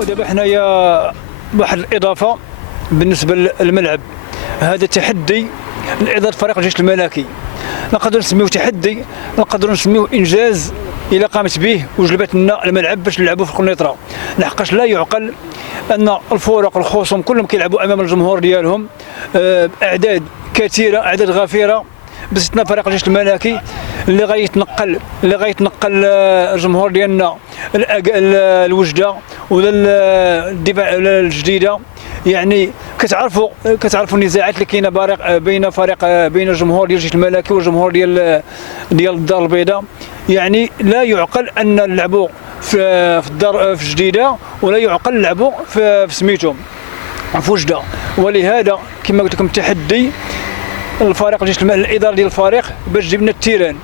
ودابا حنايا واحد الاضافه بالنسبه للملعب، هذا تحدي لاداره فريق الجيش الملكي. نقدر نسميوه تحدي، نقدر نسميوه انجاز الى قامت به وجلبت لنا الملعب باش نلعبوا في القنيطره. لحقاش لا يعقل ان الفرق الخصوم كلهم كيلعبوا امام الجمهور ديالهم باعداد كثيره، اعداد غفيره، باستثناء فريق الجيش الملكي اللي غيتنقل الجمهور ديالنا الوجده ولا الدفاع الجديده. يعني كتعرفوا النزاعات اللي كاينه بين الجمهور ديال الجيش الملكي والجمهور ديال الدار البيضاء. يعني لا يعقل ان نلعبوا في الدار في جديده، ولا يعقل نلعبوا في سميتو في وجده. ولهذا كما قلت لكم تحدي الفريق الاداره ديال الفريق باش جبنا التيران.